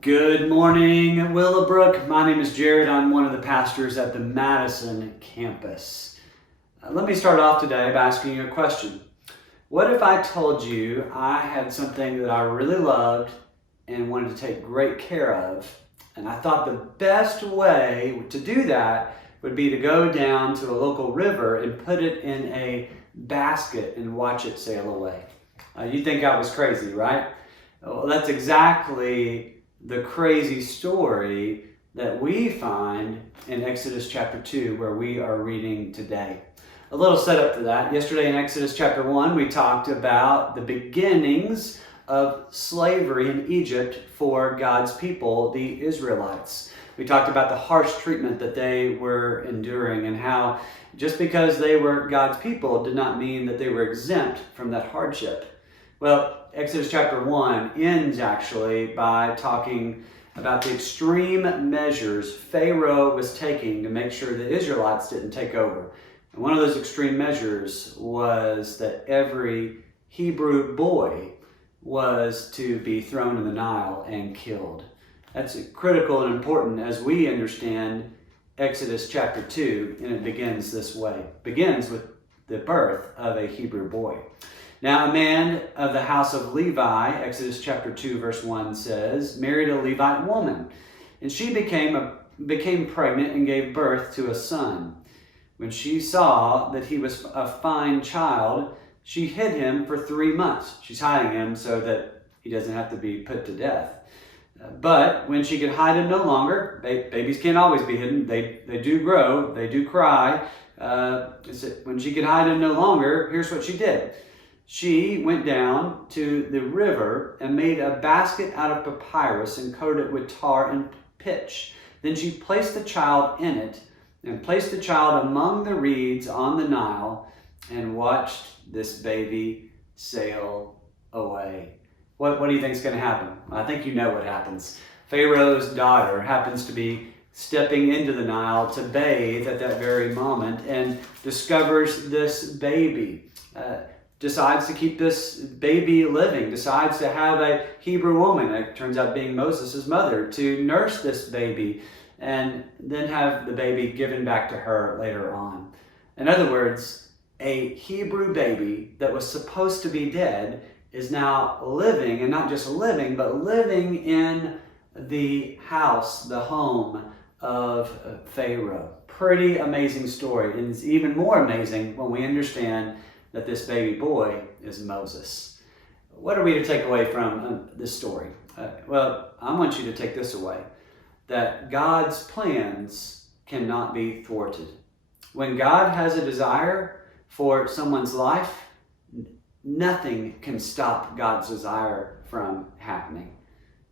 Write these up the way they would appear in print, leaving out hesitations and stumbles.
Good morning, Willowbrook. My name is Jared. I'm one of the pastors at the Madison campus. Let me start off today by asking you a question. What if I told you I had something that I really loved and wanted to take great care of, and I thought the best way to do that would be to go down to a local river and put it in a basket and watch it sail away? You'd think I was crazy, right? Well, that's exactly the crazy story that we find in Exodus chapter 2, where we are reading today. A little setup for that. Yesterday in Exodus chapter 1, we talked about the beginnings of slavery in Egypt for God's people, the Israelites. We talked about the harsh treatment that they were enduring and how just because they were God's people did not mean that they were exempt from that hardship. Well, Exodus chapter 1 ends actually by talking about the extreme measures Pharaoh was taking to make sure the Israelites didn't take over. And one of those extreme measures was that every Hebrew boy was to be thrown in the Nile and killed. That's critical and important as we understand Exodus chapter 2, and it begins this way. It begins with the birth of a Hebrew boy. Now, a man of the house of Levi, Exodus chapter 2, verse 1 says, married a Levite woman, and she became pregnant and gave birth to a son. When she saw that he was a fine child, she hid him for 3 months. She's hiding him so that he doesn't have to be put to death. But when she could hide him no longer, babies can't always be hidden. They do grow, they do cry. When she could hide him no longer, here's what she did. She went down to the river and made a basket out of papyrus and coated it with tar and pitch. Then she placed the child in it and placed the child among the reeds on the Nile and watched this baby sail away. What do you think is going to happen? I think you know what happens. Pharaoh's daughter happens to be stepping into the Nile to bathe at that very moment and discovers this baby. Decides to keep this baby living, decides to have a Hebrew woman, it turns out being Moses' mother, to nurse this baby and then have the baby given back to her later on. In other words, a Hebrew baby that was supposed to be dead is now living, and not just living, but living in the house, the home of Pharaoh. Pretty amazing story, and it's even more amazing when we understand that this baby boy is Moses. What are we to take away from this story? Well, I want you to take this away, that God's plans cannot be thwarted. When God has a desire for someone's life, nothing can stop God's desire from happening.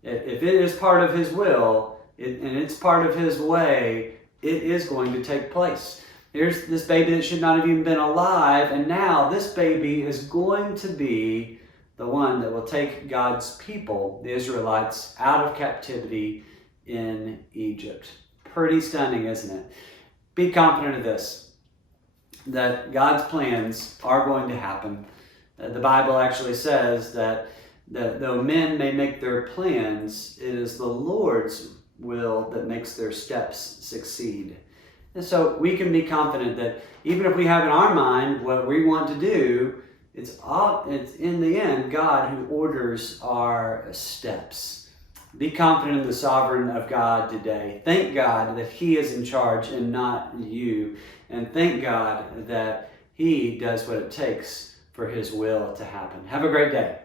If it is part of His will, and it's part of His way, it is going to take place. Here's this baby that should not have even been alive, and now this baby is going to be the one that will take God's people, the Israelites, out of captivity in Egypt. Pretty stunning, isn't it? Be confident of this, that God's plans are going to happen. The Bible actually says that though men may make their plans, it is the Lord's will that makes their steps succeed. And so we can be confident that even if we have in our mind what we want to do, it's in the end God who orders our steps. Be confident in the sovereignty of God today. Thank God that He is in charge and not you. And thank God that He does what it takes for His will to happen. Have a great day.